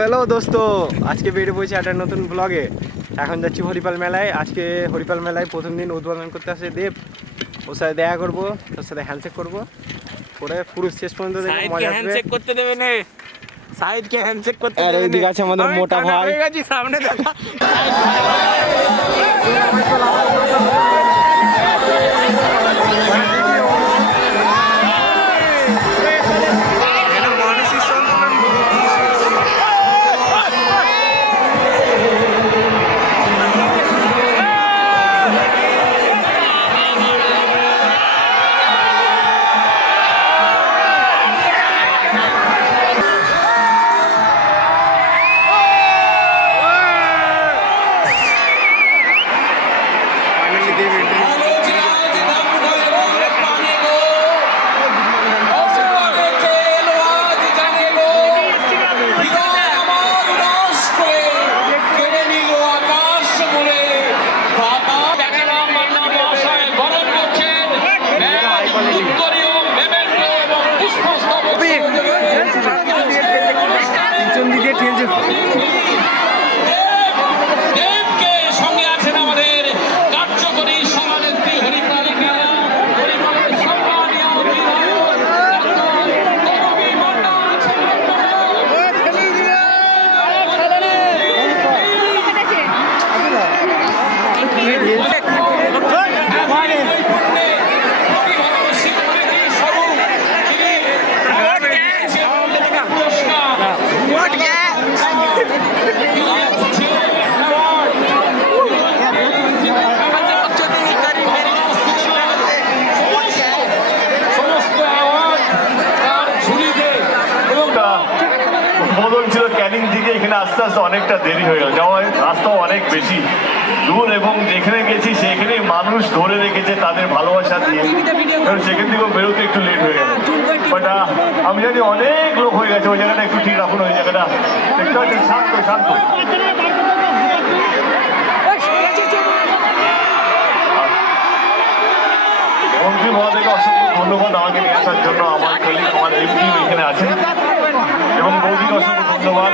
Hello দোস্ত, আজকে বেরিয়ে পড়েছি একটা নতুন ব্লগে। এখন যাচ্ছি হরিপাল মেলায়। আজকে হরিপাল মেলায় প্রথম দিন উদ্বোধন করতে আসে দেব। ওর সাথে দেখা করবো, তোর সাথে হ্যান্ডশেক করবো, করে পুরো শেষ পর্যন্ত দেখবো, মজা আসবে। হ্যান্ডশেক করতে দেবে না, সাইডকে হ্যান্ডশেক করতে আর দেবে না। ওইদিকে আছে আমাদের মোটা ভাই। হয়ে গেছি সামনে দেখা। বদল ছিল ক্যানিং থেকে এখানে আস্তে আস্তে অনেকটা দেরি হয়ে গেল, যাওয়া রাস্তাও অনেক বেশি দূর এবং যেখানে গেছি সেখানে মানুষ ধরে রেখেছে তাদের ভালোবাসা দিয়ে, এবং সেখান থেকেও বেরোতে একটু লেট হয়ে গেল। বাট আমি জানি অনেক লোক হয়ে গেছে, ওই জায়গাটা একটু ঠিক রাখুন। ওই জায়গাটা দেখতে পাচ্ছেন শান্ত শান্ত। মন্ত্রী মহোদয়কে অসংখ্য ধন্যবাদ আমাকে নিয়ে আসার জন্য। আমার কলিগ আমার এমপি এখানে আছেন এবং বৌদিকে অসংখ্য ধন্যবাদ।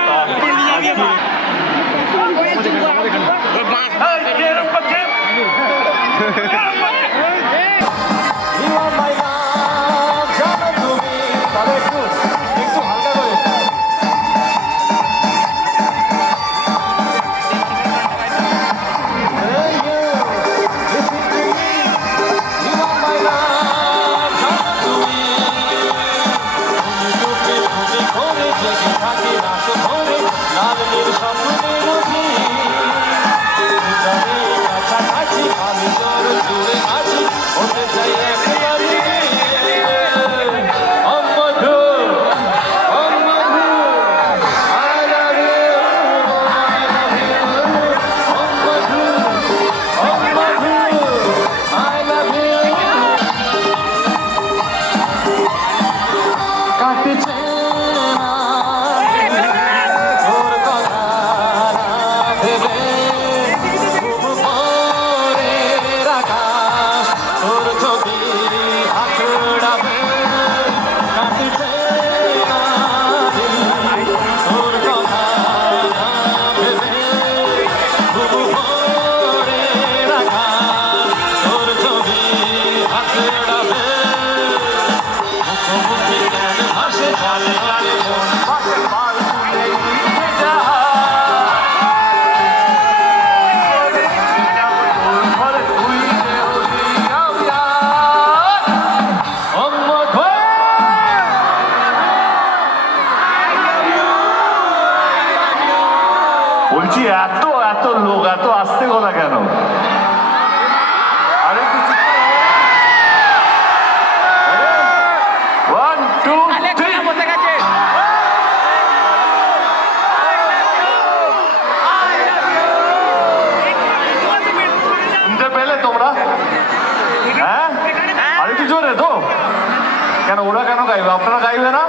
বলছি এত এত লোক, এত আসতে কথা কেন? শুনতে পেলে তোমরা? হ্যাঁ, আর একটু জোরে তো। কেন ওরা কেন গাইবে, আপনারা গাইবে না?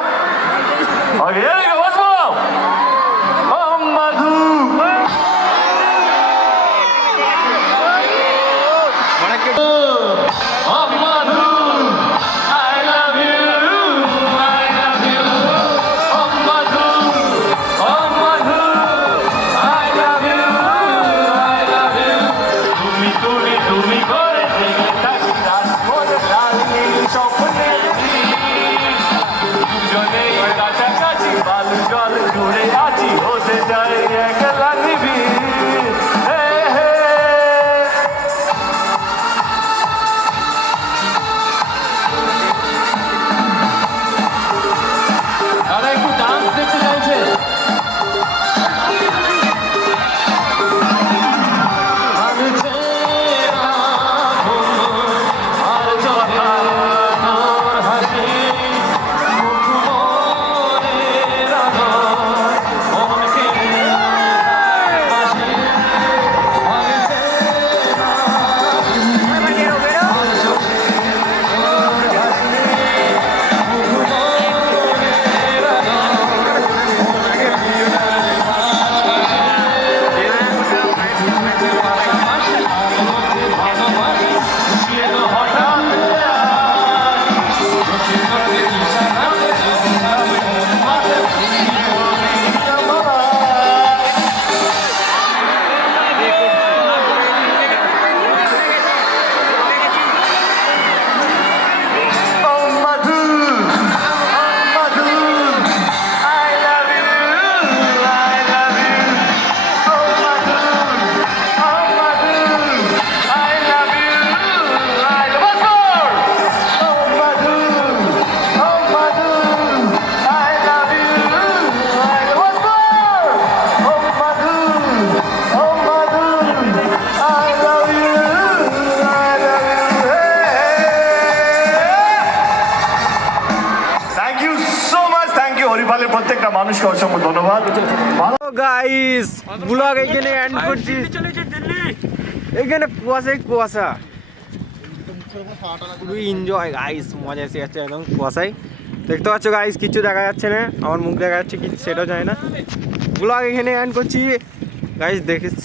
আছি হতে চাই একলা নিবিড় হে হে তারা একটু ডান্স দেখতে চাইছে। হরিপালের প্রত্যেকটা মানুষকে অসংখ্য ধন্যবাদ। গাইস ব্লগ এখানে এন্ড করছি। এখানে কুয়াশাই কুয়াশা, পুরো এনজয় গাইস, মজা এসে যাচ্ছে একদম কুয়াশায়। দেখতে পাচ্ছ গাইস, কিছু দেখা যাচ্ছে না, আমার মুখ দেখা যাচ্ছে কি সেটাও যায় না। ব্লগ এখানে এন্ড করছি গাইস। দেখিস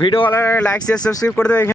ভিডিও ভালো লাগে লাইক শেয়ার সাবস্ক্রাইব করে দেবে।